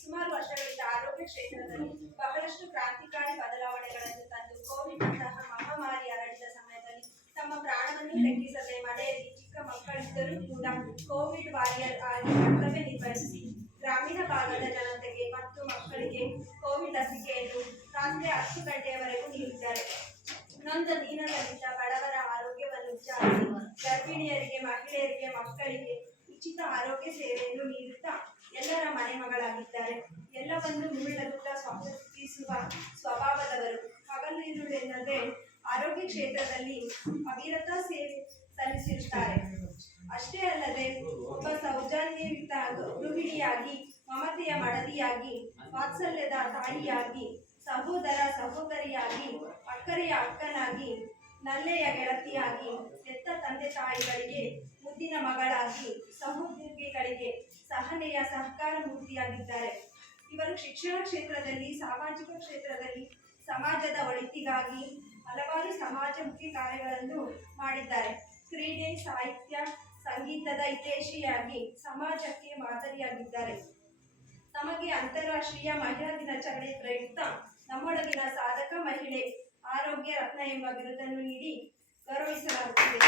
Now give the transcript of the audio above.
ಸುಮಾರು ವರ್ಷಗಳಿಂದ ಆರೋಗ್ಯ ಕ್ಷೇತ್ರದಲ್ಲಿ ಬಹಳಷ್ಟು ಕ್ರಾಂತಿಕಾರಿ ಬದಲಾವಣೆಗಳನ್ನು ತಂದು ಕೋವಿಡ್ ನಂತಹ ಮಹಾಮಾರಿ ಹರಡಿದ ಸಮಯದಲ್ಲಿ ತಮ್ಮ ಪ್ರಾಣವನ್ನು ಲೆಕ್ಕಿಸದೆ ಮನೆಯಲ್ಲಿ ಚಿಕ್ಕ ಮಕ್ಕಳಿದ್ದರೂ ಕೂಡ ಕೋವಿಡ್ ವಾರಿಯರ್ ಆಗಿ ಕರ್ತವ್ಯ ನಿರ್ವಹಿಸಿ ಗ್ರಾಮೀಣ ಭಾಗದ ಜನತೆಗೆ ಮತ್ತು ಮಕ್ಕಳಿಗೆ ಕೋವಿಡ್ ಲಸಿಕೆಯನ್ನು ರಾತ್ರಿ 10 ಗಂಟೆಯವರೆಗೂ ನೀಡಿದ್ದಾರೆ. ನೊಂದ ದೀನದಲಿತ ಬಡವರ ಆರೋಗ್ಯವನ್ನು ವಿಚಾರಿಸಿ ಗರ್ಭಿಣಿಯರಿಗೆ, ಮಹಿಳೆಯರಿಗೆ, ಮಕ್ಕಳಿಗೆ ಉಚಿತ ಆರೋಗ್ಯ ಸೇವೆಯನ್ನು ನೀಡುತ್ತಾ ಎಲ್ಲರ ಮನೆ ಮಗಳಾಗಿದ್ದಾರೆ. ಎಲ್ಲವನ್ನು ಮುಳ್ಳುತ್ತಾ ಸ್ವಾಗತಿಸುವ ಸ್ವಭಾವದವರು. ಹಗಲಿರುಳೆನ್ನದೆ ಆರೋಗ್ಯ ಕ್ಷೇತ್ರದಲ್ಲಿ ಅವಿರತ ಸೇವೆ ಸಲ್ಲಿಸಿರುತ್ತಾರೆ. ಅಷ್ಟೇ ಅಲ್ಲದೆ ಒಬ್ಬ ಸೌಜನ್ಯಯುತ ಗೃಹಿಣಿಯಾಗಿ, ಮಮತೆಯ ಮಡದಿಯಾಗಿ, ವಾತ್ಸಲ್ಯದ ತಾಯಿಯಾಗಿ, ಸಹೋದರ ಸಹೋದರಿಯಾಗಿ, ಅಕ್ಕರೆಯ ಅಕ್ಕನಾಗಿ, ನಲ್ಲೆಯ ಗೆಳತಿಯಾಗಿ, ಹೆತ್ತ ತಂದೆ ತಾಯಿಗಳಿಗೆ ಮುದ್ದಿನ ಮಗಳಾಗಿ, ಸಹೋದ್ಯೋಗಿಗಳಿಗೆ ಸಹನೆಯ ಸಹಕಾರ ಮೂರ್ತಿಯಾಗಿದ್ದಾರೆ. ಇವರು ಶಿಕ್ಷಣ ಕ್ಷೇತ್ರದಲ್ಲಿ, ಸಾಮಾಜಿಕ ಕ್ಷೇತ್ರದಲ್ಲಿ ಸಮಾಜದ ಒಳಿತಿಗಾಗಿ ಹಲವಾರು ಸಮಾಜಮುಖಿ ಕಾರ್ಯಗಳನ್ನು ಮಾಡಿದ್ದಾರೆ. ಕ್ರೀಡೆ, ಸಾಹಿತ್ಯ, ಸಂಗೀತದ ಹಿತೈಷಿಯಾಗಿ ಸಮಾಜಕ್ಕೆ ಮಾದರಿಯಾಗಿದ್ದಾರೆ. ತಮಗೆ ಅಂತಾರಾಷ್ಟ್ರೀಯ ಮಹಿಳಾ ದಿನಾಚರಣೆ ಪ್ರಯುಕ್ತ ನಮ್ಮೊಳಗಿನ ಸಾಧಕ ಮಹಿಳೆ ಆರೋಗ್ಯ ರತ್ನ ಎಂಬ ಬಿರುದನ್ನು ನೀಡಿ ಗೌರವಿಸಲಾಗುತ್ತಿದೆ.